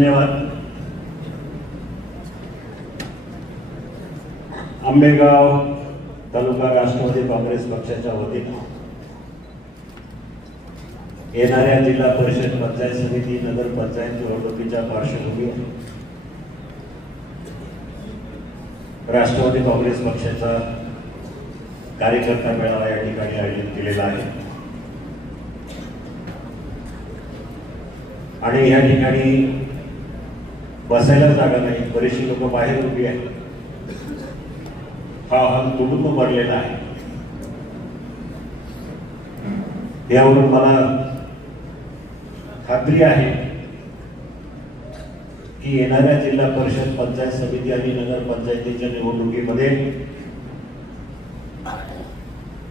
धन्यवाद. आंबेगाव तालुका राष्ट्रवादी काँग्रेस पक्षाच्या वतीने येणाऱ्या जिल्हा परिषद पंचायत समिती नगर पंचायत निवडणुकीच्या पार्श्वभूमीवर राष्ट्रवादी काँग्रेस पक्षाचा कार्यकर्ता मेळावा या ठिकाणी आयोजित केलेला आहे आणि या ठिकाणी बसायला जागा नाही, बरीचशी लोक बाहेर उभी आहेत. हा हॉल कुटुंब भरलेला आहे. यावरून मला खात्री आहे की येणाऱ्या जिल्हा परिषद पंचायत समिती आणि नगर पंचायतीच्या निवडणुकीमध्ये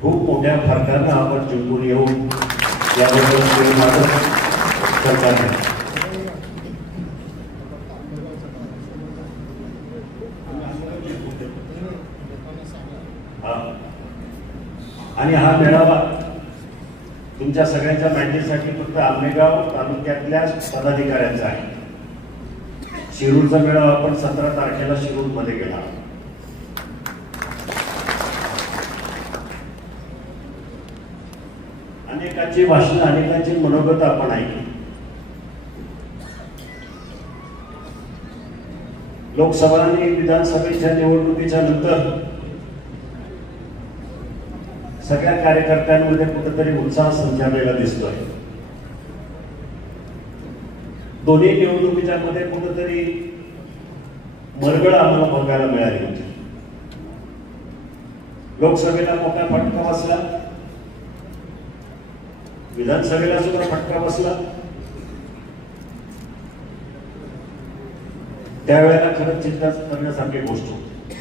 खूप मोठ्या फरकानं आपण जिंकून येऊ याबद्दल माझं सरकार आहे. आणि हा मेळावा तुमच्या सगळ्यांच्या माहितीसाठी फक्त आंबेगाव तालुक्यातल्या पदाधिकाऱ्यांचा आहे. शिरूरचा मेळावा आपण 17 तारखेला शिरूर मध्ये गेला. अनेकांची भाषण, अनेकांची मनोगत आपण ऐकली. लोकसभा आणि विधानसभेच्या निवडणुकीच्या नंतर सगळ्या कार्यकर्त्यांमध्ये कुठेतरी उत्साह संचारलेला दिसतोय. दोन्ही निवडणुकीच्या मध्ये कुठेतरी मरगळ आम्हाला बघायला मिळाली होती. लोकसभेला मोठा फटका बसला, विधानसभेला सुद्धा फटका बसला. त्यावेळेला खरंच चिंता करण्यासारखी गोष्ट होती.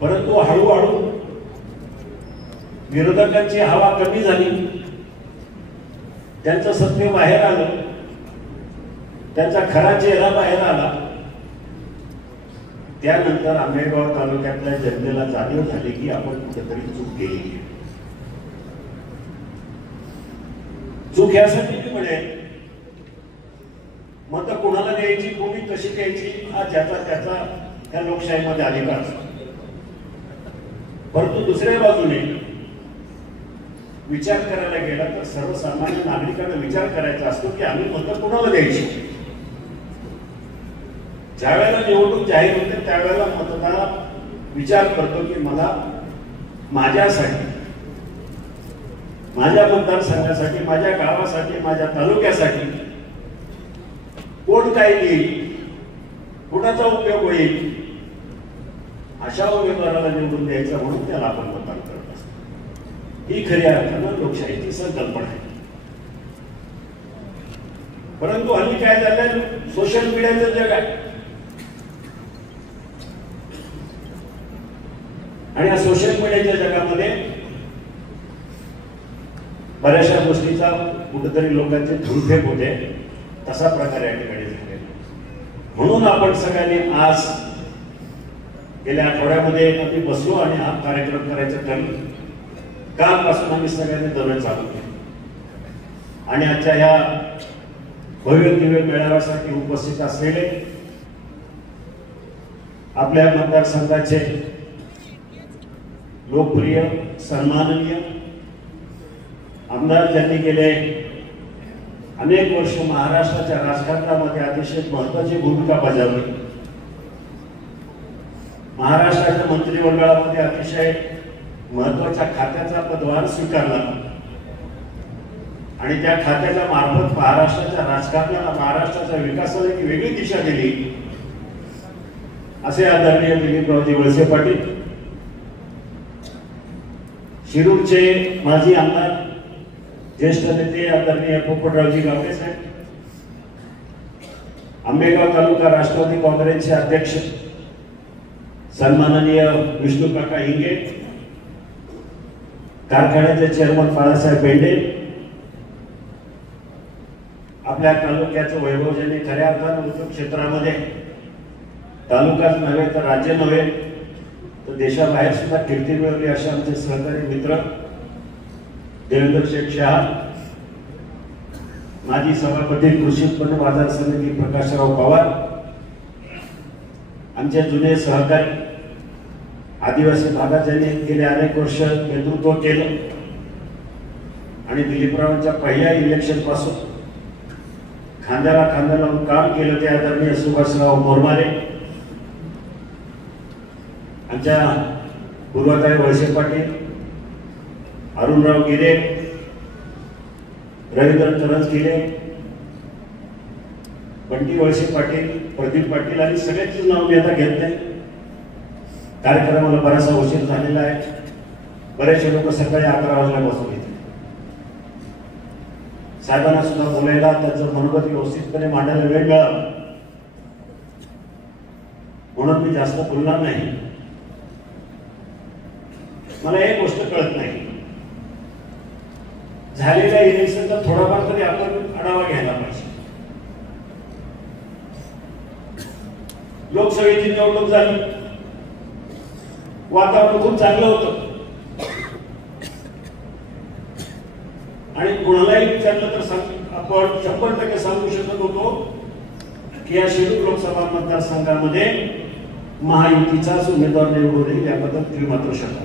परंतु हळूहळू विरोधकांची हवा कमी झाली, त्यांचं सत्य बाहेर आलं, त्यांचा खरा चेहरा बाहेर आला. त्यानंतर आंबेगाव तालुक्यातल्या जनतेला जाणीव झाली की आपण कुठेतरी चूक केली. चूक यासाठी मी म्हणेन, मत कोणाला द्यायची, कोणी कशी द्यायची हा ज्याचा त्याचा त्या लोकशाहीमध्ये अधिकार असतो. परंतु दुसऱ्या बाजूने विचार करायला गेला तर सर्वसामान्य नागरिकांना विचार करायचा असतो की आम्ही मतं कोणाला द्यायची. ज्या वेळेला निवडणूक जाहीर होते त्यावेळेला मतदार विचार करतो की मला माझ्यासाठी, माझ्या मतदारसंघासाठी, माझ्या गावासाठी, माझ्या तालुक्यासाठी कोण काय देईल, कुणाचा उपयोग होईल, अशा उमेदवाराला निवडून द्यायचं म्हणून त्याला आपण मतदान करत असतो. ही खऱ्या अर्थानं लोकशाहीची संकल्पना आहे. परंतु हल्ली काय झालं, सोशल मीडियाचं जग आहे आणि या सोशल मीडियाच्या जगामध्ये बऱ्याचशा गोष्टीचा कुठेतरी लोकांचे धुरफेक होते. तसा प्रकार या ठिकाणी झालेला. म्हणून आपण सगळ्यांनी आज गेल्या आठवड्यामध्ये आम्ही बसलो आणि हा कार्यक्रम करायचं ठरलं. कालपासून आम्ही सगळ्यांनी दररोज चालू केलं आणि आजच्या या भव्य दिव्य मेळाव्यासाठी उपस्थित असलेले आपल्या मतदारसंघाचे लोकप्रिय, सन्माननीय आमदार, ज्यांनी गेले अनेक वर्ष महाराष्ट्राच्या राजकारणामध्ये अतिशय महत्वाची भूमिका बजावली, महाराष्ट्राच्या मंत्रिमंडळामध्ये अतिशय महत्वाच्या खात्याचा पदभार स्वीकारला आणि त्या खात्याच्या मार्फत महाराष्ट्राच्या राजकारणाला, महाराष्ट्राच्या विकासाला एक वेगळी दिशा दिली, असे आदरणीय दिलीपरावजी वळसे पाटील, शिरूरचे माजी आमदार, ज्येष्ठ नेते आदरणीय पोपटरावजी गावडे साहेब, आंबेगाव तालुका राष्ट्रवादी काँग्रेसचे अध्यक्ष सन्माननीय विष्णू काका हिंगे, कारखान्याचे चेअरमन बाळासाहेब बेंडे, आपल्या तालुक्याचं वैभव ज्यांनी खऱ्या अर्थानं उद्योग क्षेत्रामध्ये तालुकाच नव्हे तर राज्य नव्हे तर देशाबाहेर सुद्धा कीर्ती मिळवली असे आमचे सहकारी मित्र देवेंद्र शेठ शहा, माजी सभापती कृषी उत्पन्न बाजार समिती प्रकाशराव पवार, आमचे जुने सहकारी आदिवासी भागात ज्यांनी गेले अनेक वर्ष नेतृत्व केलं आणि दिलीपरावांच्या पहिल्या इलेक्शन पासून खांद्याला खांदा लावून काम केलं ते आदरणीय सुभाषराव मोरमारे, आमच्या पूर्वाताई वळसे पाटील, अरुणराव गिरे, रवींद्र तरंजगिरे, बंटी वळसे पाटील, प्रदीप पाटील आणि सगळ्यांचीच नाव मी आता घेत नाही. कार्यक्रमाला बराचसा उशीर झालेला आहे. बरेचसे लोक सकाळी 11 वाजल्यापासून येते. साहेबांना सुद्धा बोलायला त्याचं मनोगत व्यवस्थितपणे मांडायला वेळ मिळाला म्हणून मी जास्त बोलणार नाही. मला एक गोष्ट कळत नाही, झालेल्या इलेक्शनचा थोडाफार तरी आपण आढावा घ्यायला पाहिजे. लोकसभेची निवडणूक झाली, वातावरण खूप चांगलं होतं आणि कोणालाही विचारलं तर आपण 100% सांगू शकत होतो की या शिरूर लोकसभा मतदारसंघामध्ये महायुतीचाच उमेदवार निवडून येईल याबद्दल तरी मात्र शंका.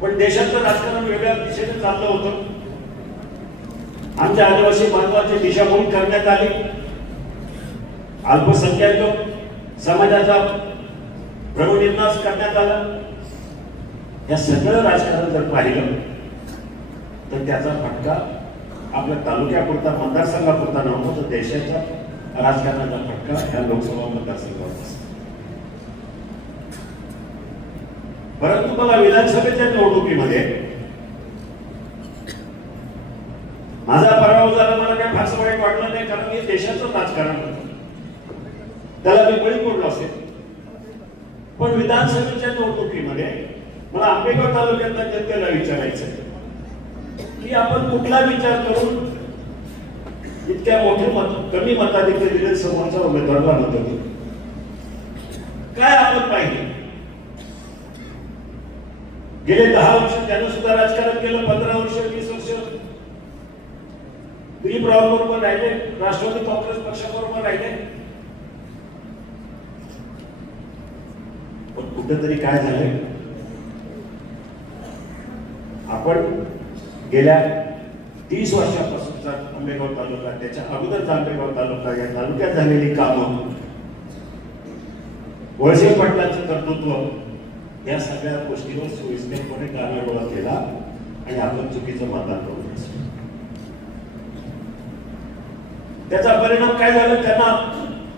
पण देशाचं राजकारण वेगळ्या दिशेने चाललं होतं. आमच्या आदिवासी बांधवांची दिशाभूल करण्यात आली. अल्पसंख्याक समाजाचा भ्रमनिर्नाश करण्यात आला. या सगळं राजकारण जर पाहिलं तर त्याचा फटका आपल्या तालुक्यापुरता मतदारसंघापुरता नव्हता तर देशाच्या राजकारणाचा फटका या लोकसभा मतदारसंघावर बसला. परंतु मला विधानसभेच्या निवडणुकीमध्ये माझा पराभव झाला. मला काही फारसं वाईट वाटलं नाही, कारण हे देशाचं राजकारण होतं, त्याला मी बळी पडलो असेल. पण विधानसभेच्या निवडणुकीमध्ये मला आंबेगाव तालुक्यातल्या जनतेला विचारायचं की आपण कुठला विचार करून इतक्या मोठे कमी मताधिक्य दिले समोरच्या उमेदवाराला मत दिली. काय आपण पाहिजे? गेले 10 वर्ष त्यानं सुद्धा राजकारण केलं, 15 वर्ष 20 वर्ष दिलीपरावांबरोबर राहिले, राष्ट्रवादी काँग्रेस पक्षाबरोबर राहिले. पण कुठेतरी काय झालंय, आपण गेल्या 30 वर्षापासूनचा आंबेगाव तालुका, त्याच्या अगोदरचा आंबेगाव तालुका, या तालुक्यात झालेली कामं, वळसे पाटलांचं कर्तृत्व, या सगळ्या गोष्टीवर सुविस्तेरपणे कानाडोळा केला आणि आपण चुकीचं मतदान करून बसलो. त्याचा परिणाम काय झाला? त्यांना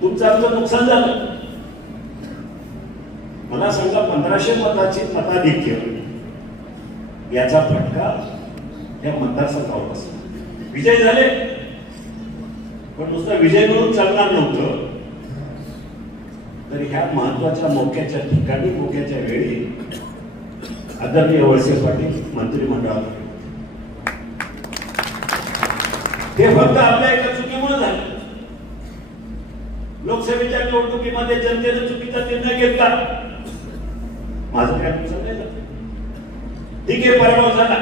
तुमचं आमचं नुकसान झालं. मला सांगा, 1500 मताची मताधिक्य याचा फटका या मतदारसंघावर बसला. विजय झाले, पण नुसतं विजय म्हणून चालणार नव्हतं. तर ह्या महत्वाच्या मोक्याच्या ठिकाणी, मोक्याच्या वेळी आदरणीय वळसे पाटील मंत्रिमंडळात, ते फक्त आपल्या एका चुकीमुळे झालं. लोकसभेच्या निवडणुकीमध्ये जनतेने चुकीचा निर्णय घेतला. माझं काय नुकसान नाही झालं, ठीक आहे, पराभव झाला.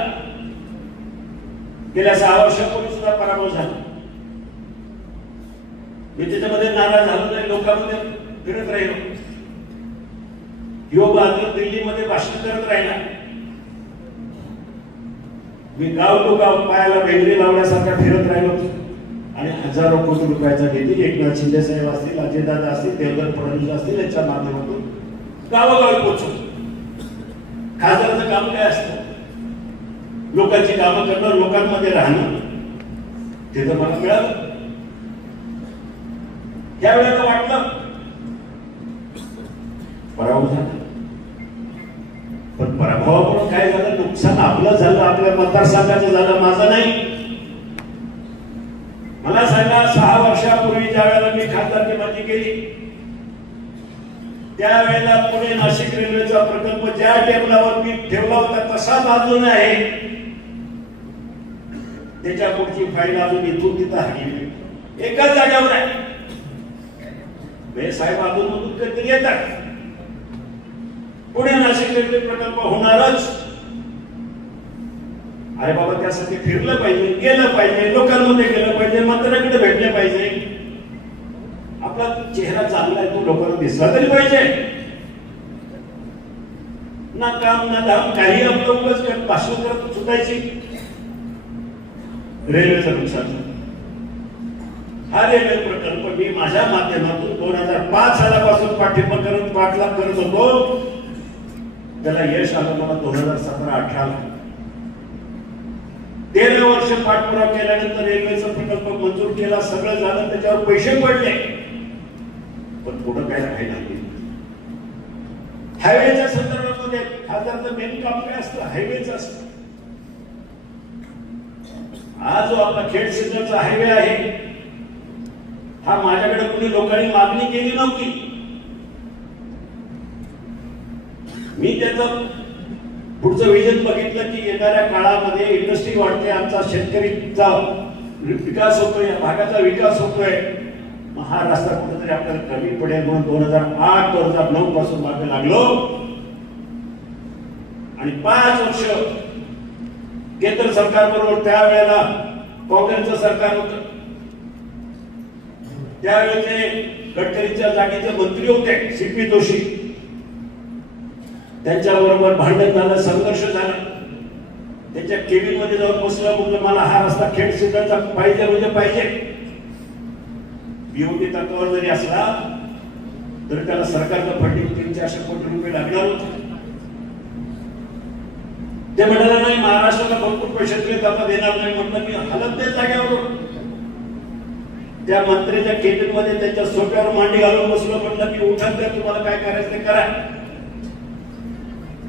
गेल्या 6 वर्षापूर्वी सुद्धा पराभव झाला. मी त्याच्यामध्ये नाराज झालो नाही, लोकांमध्ये फिरत राहिलो. युवा बहादूर दिल्लीमध्ये भाषण करत राहिला. मी गाव तो गाव पायाला बेंगरी लावण्यासारखा फिरत राहिलो आणि हजारो कोटी रुपयाचा निधी एकनाथ शिंदे साहेब असतील, अजयदादा असतील, देवेंद्र फडणवीस असतील, याच्या माध्यमातून गावोगावी पोहोचवलं. खासदाराचं काम काय असतं? लोकांची कामं करणं, लोकांमध्ये राहणं. ते तर मला मिळालं. या वेळेला वाटलं पराभव झाला, पण पराभवामुळे काय झालं? नुकसान आपलं झालं, आपल्या मतदारसंघाचं झालं, माझं नाही. मला सांगा, 6 वर्षापूर्वी ज्या वेळेला मी खासदारकी माझी केली, त्यावेळेला पुणे नाशिक रेल्वेचा प्रकल्प ज्या टेबलावर मी ठेवला होता तसाच अजून आहे. त्याच्या पुढची फाईल अजून इथून तिथं हल्ली एकाच जागेवर आहे. साहेब अजून मधून कधीतरी येतात. पुणे नाशिक रेल्वे प्रकल्प होणारच. अरे बाबा त्यासाठी फिरलं पाहिजे, गेलं पाहिजे, लोकांमध्ये गेलं पाहिजे, मंत्र्याकडे भेटले पाहिजे. आपला चेहरा चांगला आहे तो लोकांना दिसला तरी पाहिजे. ना काम ना धाम काही आपलं उगाच भाषण करत सुटायची. रेल्वेचं नुकसान, हा रेल्वे प्रकल्प मी माझ्या माध्यमातून 2005 सालापासून पाठिंबा करत पाठलाग करत होतो. त्याला यश आलं मला 2017-18. 13 वर्ष पाठपुरावा केल्यानंतर रेल्वेचा प्रकल्प मंजूर केला, सगळं झालं, त्याच्यावर पैसे पडले, पण पुढं काय राहिले नाही. हायवेच्या संदर्भामध्ये खासदारचं मेन काम काय असतं? हायवेचं असतं. हा जो आपला खेड सिन्नरचा हायवे आहे, हा माझ्याकडे कुणी लोकांनी मागणी केली नव्हती. मी त्याचं पुढचं विजन बघितलं की येणाऱ्या काळामध्ये इंडस्ट्री वाढते, आमचा शेतकरीचा विकास होतोय, या भागाचा विकास होतोय, हा रस्ता कुठेतरी आपल्याला कमी पडेल म्हणून 2008-2009 पासून मागे लागलो. आणि 5 वर्ष केंद्र सरकार बरोबर त्यावेळेला काँग्रेसचं सरकार होतं. त्यावेळेचे गडकरीच्या जागेचे मंत्री होते सीपी जोशी. त्यांच्याबरोबर भांडण झालं, संघर्ष झाला. त्यांच्या केबिन मध्ये जाऊन बसलं, म्हटलं मला हा रस्ता खेड सिन्नरचा पाहिजे म्हणजे पाहिजे. बीओटी तत्वावर जरी असला तरी त्याला सरकारचं फंडिंग 300-400 कोटी रुपये लागणार होते. ते म्हणाले नाही, महाराष्ट्राला भरपूर पैसे दिले, आता देणार नाही. म्हटलं मी हलत नाही जाग्यावर. त्या मंत्र्याच्या केबिन मध्ये त्यांच्या सोफ्यावर मांडी घालून बसलो. म्हटलं की उठा, तर तुम्हाला काय करायचं ते करा.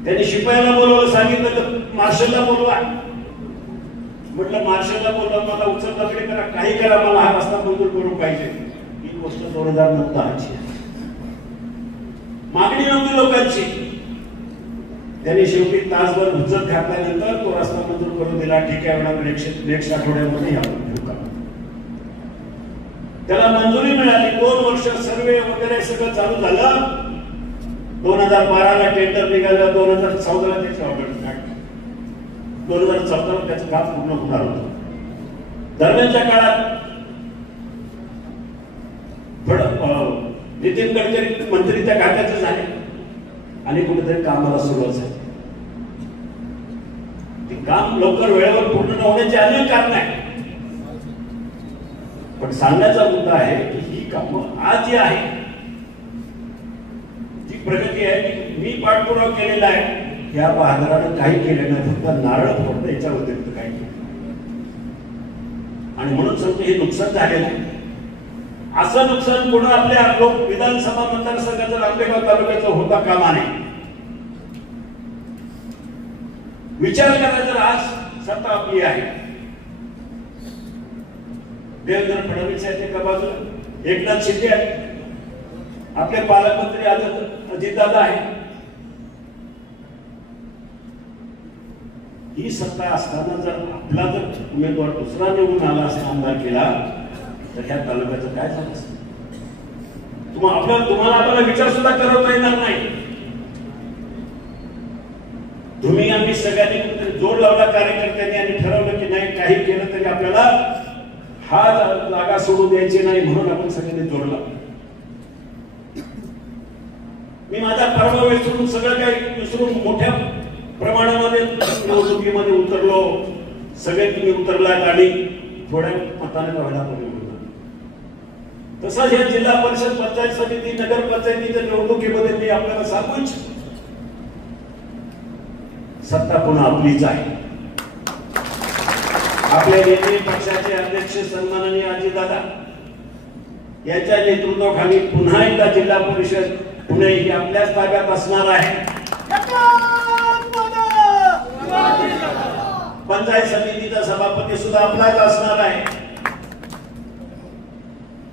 त्यांनी शिपायाला बोलवलं, सांगितलं तर मार्शलला बोलवा. म्हटलं मार्शलला बोलवा, मला उचल पकडे करा, काही करा, मला हा रस्ता मंजूर करून पाहिजे. ही गोष्ट 2009 मागणी नव्हती लोकांची. त्यांनी शेवटी तासभर उचल घातल्यानंतर तो रस्ता मंजूर करून दिला. ठीक आहे म्हणा, नेक्स्ट आठवड्यामध्ये त्याला मंजुरी मिळाली. 2 वर्ष सर्वे वगैरे सगळं चालू झालं. 2012ला टेंडर निघालं, 2014ला त्याची ऑर्डर काढली, 2014ला त्याचं काम पूर्ण होणार होतं. दरम्यानच्या काळात नितीन गडकरी मंत्री त्या खात्याचे झाले आणि कुठेतरी कामाला सुरुवात झाली. ते काम लवकर वेळेवर पूर्ण न होण्याचे अनेक कारण आहे. पण सांगण्याचा मुद्दा आहे की ही कामं आज जी आहे ती प्रगती आहे की मी पाठपुरावा केलेला आहे. या बहादरानं काही केलं नाही, फक्त नारळ फोडलं, याच्या व्यतिरिक्त काही केलं. आणि म्हणून सांगतो हे नुकसान झालेलं आहे. असं नुकसान पुन्हा आपल्या लोक विधानसभा मतदारसंघाचं आंबेगाव तालुक्याचं होता कामा नये. विचार करा, जर आज सत्ता आपली आहे, देवेंद्र फडणवीस आहेत एका बाजूला, एकनाथ शिंदे आहेत, आपले पालकमंत्री अजितदादा आहे. ही सत्ता असताना जर आपला जर उमेदवार दुसरा निवडून आला, असा आमदार केला, तर ह्या तालुक्याचं काय झालं असतं? तुम्हाला आपल्याला विचार सुद्धा करता येणार नाही. तुम्ही आम्ही सगळ्यांनी जोड लावला कार्यकर्त्यांनी आणि ठरवलं की नाही, काही केलं तरी आपल्याला हा जागा सोडून द्यायची नाही, म्हणून आपण सगळ्यांनी जोडला. मी माझा परवा विसरून सगळं काही विसरून मोठ्या प्रमाणामध्ये निवडणुकीमध्ये उतरलो. सगळे तुम्ही उतरलात आणि थोड्या मताने व्हायला पाहिजे. तसाच या जिल्हा परिषद, पंचायत समिती, नगर पंचायतीच्या निवडणुकीमध्ये मी आपल्याला सांगू इच्छितो, सत्ता पुन्हा आपलीच आहे. आपल्या नेते पक्षाचे अध्यक्ष सन्माननीय अजितदादा यांच्या नेतृत्वाखाली पुन्हा एकदा जिल्हा परिषद पुणे ही आपल्याच ताब्यात असणार आहे. पंचायत समितीचा सभापती सुद्धा आपलाच असणार आहे.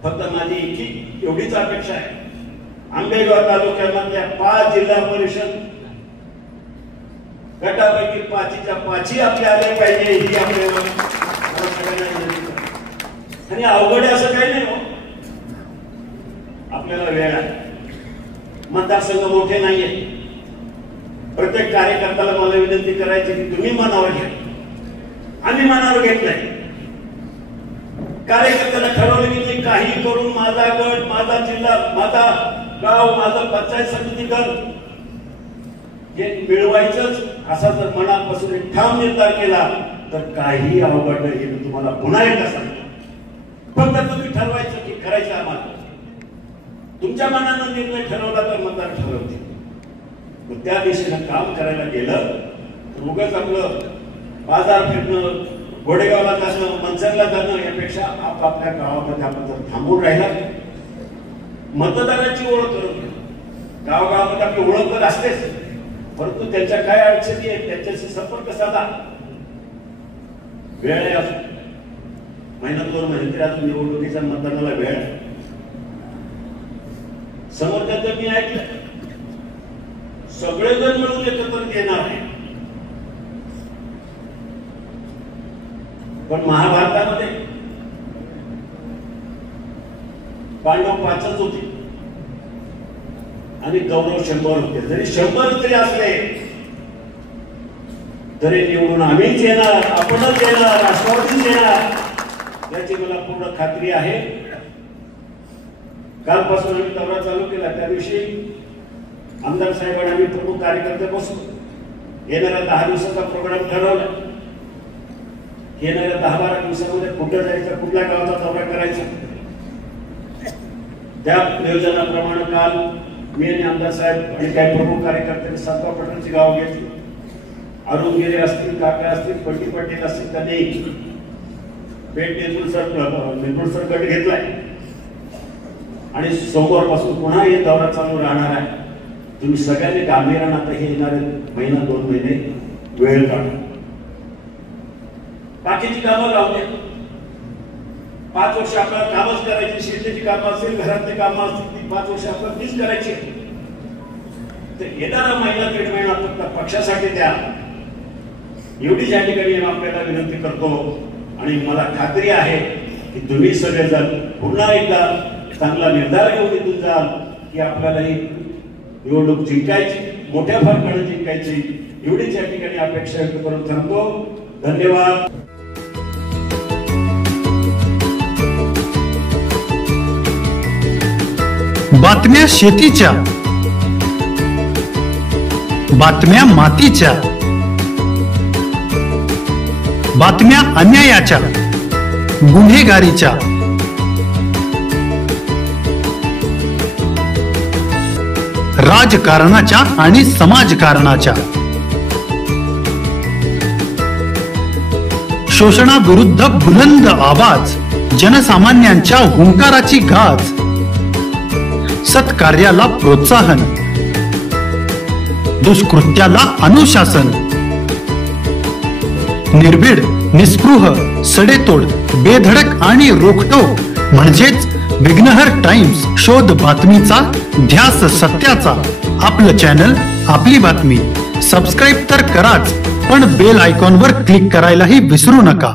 फक्त माझी एवढीच अपेक्षा आहे, आंबेगाव तालुक्यामधल्या 5 जिल्हा परिषद गटापैकी 5च्या 5 आपल्या आले पाहिजे, ही आपल्याला आणि अवघड असं काही नाही हो. आपल्याला वेळ आहे. मतदारसंघ मोठे नाहीये. प्रत्येक कार्यकर्त्याला मला विनंती करायची की तुम्ही मनावर घ्या. आम्ही मनावर घेतलंय. कार्यकर्त्याला ठरवलं की मी काही करून माझा गट, माझा जिल्हा, माझा गाव, माझा पंचायत समिती गट हे मिळवायचंच असा जर मनापासून एक ठाम निर्धार केला तर काही अवघड नाही. हे मी तुम्हाला पुन्हा एकदा सांगतो. फक्त तुम्ही ठरवायचं की करायचं आम्हाला. तुमच्या मनानं निर्णय ठरवला तर मतदार ठरवते. त्या दिशेनं काम करायला गेलं तर उगाच आपलं बाजार फिरणं, गोडेगावला जाणं, मनसरला जाणं यापेक्षा आपापल्या गावामध्ये आपण जर थांबून राहिला, मतदाराची ओळख करून घ्या. गावगावामध्ये आपली ओळख तर असतेच, परंतु त्यांच्या काय अडचणी आहेत त्यांच्याशी संपर्क साधा. वेळ आहे अजून, महिना 2 महिने तरी अजून निवडणुकीच्या मतदानाला वेळ आहे. समोरच्या मी ऐकलं सगळेजण मिळून एकत्र येणार आहे, पण महाभारतामध्ये पांडव 5च होते आणि कौरव 100 होते. जरी 100 जरी असले तरी निवडून आम्हीच येणार, आपणच येणार, राष्ट्रवादीच येणार याची मला पूर्ण खात्री आहे. कालपासून आम्ही दौरा चालू केला. त्या दिवशी आमदार साहेबांनी आम्ही प्रमुख कार्यकर्ते बसलो. येणाऱ्या 10 दिवसाचा प्रोग्राम ठरवला. येणाऱ्या 10-12 दिवसामध्ये कुठं जायचं, कुठल्या गावाचा दौरा करायचा, त्या नियोजनाप्रमाणे काल मी आणि आमदार साहेब आणि काही प्रमुख कार्यकर्त्यांनी सातवा पटणची गाव घेतली. अरुण गिरे असतील, काका असतील, पट्टी पाटील असतील, त्यांनी पेठ निर्मूळसर गट घेतलाय आणि सोमवारपासून पुन्हा हे दौरा चालू राहणार आहे. तुम्ही सगळ्यांनी गांभीर्यानं आता हे येणारे महिना 2 महिने वेळ काढा. बाकीची कामं लावून द्या. 5 वर्ष आपल्याला कामच करायची. शेतीची कामं असतील, घरातली कामं असतील, ती 5 वर्ष आपल्याला तीच करायची. तर येणारा महिना 1.5 महिना फक्त पक्षासाठी द्या, एवढी या ठिकाणी आपल्याला विनंती करतो. आणि मला खात्री आहे की तुम्ही सगळेजण पुन्हा एकदा चांगला निर्धार घेऊन इथून जाल की आपल्याला ही निवडणूक जिंकायची, मोठ्या फरकाने जिंकायची, एवढीच या ठिकाणी अपेक्षा व्यक्त करून थांबतो. धन्यवाद. बातम्या शेतीच्या, बातम्या मातीच्या, बातम्या अन्यायाच्या, गुन्हेगारीच्या, राजकारणाच्या आणि समाजकारणाच्या, शोषणाविरुद्ध बुलंद आवाज, जनसामान्यांच्या हुंकाराची गाज, सत्कार्याला प्रोत्साहन, दुष्कृत्याला अनुशासन, निर्भीड, निस्पृह, सडेतोड, बेधडक आणि रोखटोक म्हणजेच विघ्नहर टाइम्स. शोध बातमीचा, ध्यास सत्याचा. आपलं चॅनल, आपली बातमी. सबस्क्राईब तर कराच, पण बेल आयकॉनवर क्लिक करायलाही विसरू नका.